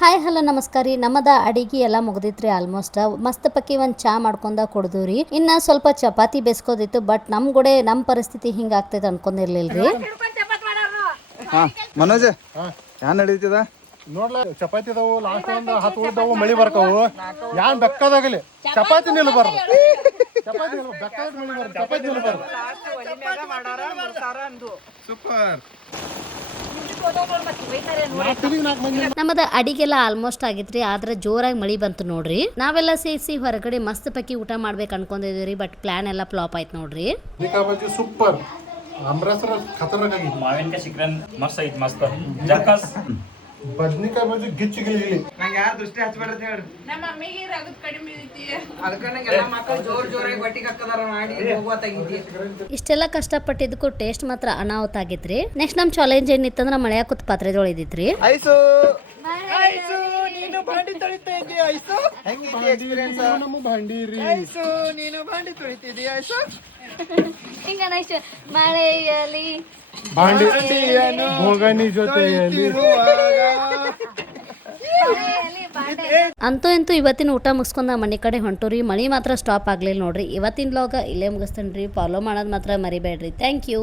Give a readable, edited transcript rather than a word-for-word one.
Hi hello ನಮಸ್ಕಾರ ರೀ. ನಮ್ಮದ ಅಡಿಗೆ ಎಲ್ಲ ಮುಗ್ದಿತ್ರಿ. ಆಲ್ಮೋಸ್ಟ್ ಮಸ್ತ್ ಪಕ್ಕಿ ಒಂದು ಚಾ ಮಾಡ್ಕೊಂಡ ಕುಡ್ದೂರಿ. ಇನ್ನ ಸ್ವಲ್ಪ ಚಪಾತಿ ಬೇಸ್ಕೋದಿತ್ತು. ಬಟ್ ನಮ್ಮ ಪರಿಸ್ಥಿತಿ ಹಿಂಗ ಆಗ್ತೈತೆ ಅನ್ಕೊಂಡಿರ್ಲಿಲ್ರಿ. ಮನೋಜ್ ಯಾನ್ ನಡೀತದ ನೋಡ್ಲ ಚಪಾತಿ ಅದಾವು ಲಾಸ್ಟ್ ಒಂದ್ 10 ಉಳಿದವು ಮಳಿ ಬರ್ತಾವು ಯಾನ್ ಬೆಕ್ಕದಾಗಲಿ ಚಪಾತಿ ನಿಲ್ಬಾರ್ದು ಚಪಾತಿ ಬೆಕ್ಕದ ಮಳಿ ಬರ್ದು ಚಪಾತಿ ನಿಲ್ಬಾರ್ದು ಸೂಪರ್. ನಮ್ಮದ ಅಡಿಗೆಲ್ಲ ಆಲ್ಮೋಸ್ಟ್ ಆಗಿತ್ರಿ. ಆದ್ರೆ ಜೋರಾಗಿ ಮಳಿ ಬಂತು ನೋಡ್ರಿ. ನಾವೆಲ್ಲ ಸೇರಿಸಿ ಹೊರಗಡೆ ಮಸ್ತ್ ಪಕ್ಕಿ ಊಟ ಮಾಡ್ಬೇಕು ಅನ್ಕೊಂಡಿದ್ವಿ. ಬಟ್ ಪ್ಲಾನ್ ಎಲ್ಲ ಫ್ಲಾಪ್ ಆಯ್ತು ನೋಡ್ರಿ. ಸೂಪರ್ ಅಮ್ರಸರ ಖತರ್ನಾಕ್ ಆಗಿತ್ತು. ಮಾವಿನಕಾಯಿ ಶಿಕ್ರನ್ ಮಸ್ತ್ ಐತ್ ಮಸ್ತ್ ಜಕ್ಕಸ್. ಬದ್ನಿಕಾಯಿ ಬಾಜು ಗಿಚ್ಚಿ ಗಿಲಿ ನಂಗೆ ಯಾರು ದೃಷ್ಟಿ ಹಚ್ಬಾರ್ದು ಹೇಳ್ರಿ. ನಮ್ಮ ಅಮ್ಮಿಗೆ ರಗತ್ ಕಡಿಮೆ ಐತಿ ಅದಕ್ಕ ನಂಗೆಲ್ಲ ಮಕ್ಕಳು ಜೋರಾಗಿ ಹೊಟ್ಟಿಗೆ ಹಾಕದಾರ ಮಾಡಿ ಹೋಗೋತಾಗಿದ್ದಿ. ಇಷ್ಟೆಲ್ಲ ಕಷ್ಟಪಟ್ಟಿದ್ದಕ್ಕೂ ಟೇಸ್ಟ್ ಮಾತ್ರ ಅನಾಹುತ ಆಗಿತ್ರಿ. ನೆಕ್ಸ್ಟ್ ನಮ್ ಚಾಲೆಂಜ್ ಏನಿತ್ತಂದ್ರ ಮಳೆ ಹಾಕುತ್ತ ಪಾತ್ರೆ ತೊಳಿದಿತ್ರಿ. ಐಸು ಐಸು ನೀನು ಭಾಂಡಿ ತೊಳಿತಾ ಇದ್ದೀಯ ಐಸು? ಹೆಂಗಿದೆ ಎಕ್ಸ್ಪೀರಿಯನ್ಸ್? ನಮ್ಮ ಭಾಂಡಿರಿ ಐಸು ನೀನು ಭಾಂಡಿ ತೊಳಿತಿದ್ದೀಯ ಐಸು? ಹಿಂಗ ನೆಕ್ಸ್ಟ್ ಮಳೆಯಲ್ಲಿ ಭಾಂಡಿ ಭೋಗನಿ ಜೊತೆಯಲ್ಲಿ ಅಂತೂ ಇಂತೂ ಇವತ್ತಿನ ಊಟ ಮುಗಿಸ್ಕೊಂಡ ಮನೆ ಕಡೆ ಹೊಂಟೂರಿ. ಮಳಿ ಮಾತ್ರ ಸ್ಟಾಪ್ ಆಗ್ಲಿಲ್ಲ ನೋಡ್ರಿ. ಇವತ್ತಿನ ವ್ಲಾಗ್ ಇಲ್ಲೇ ಮುಗಿಸ್ತೇನ್ರಿ. ಫಾಲೋ ಮಾಡೋದು ಮಾತ್ರ ಮರಿಬೇಡ್ರಿ. Thank you.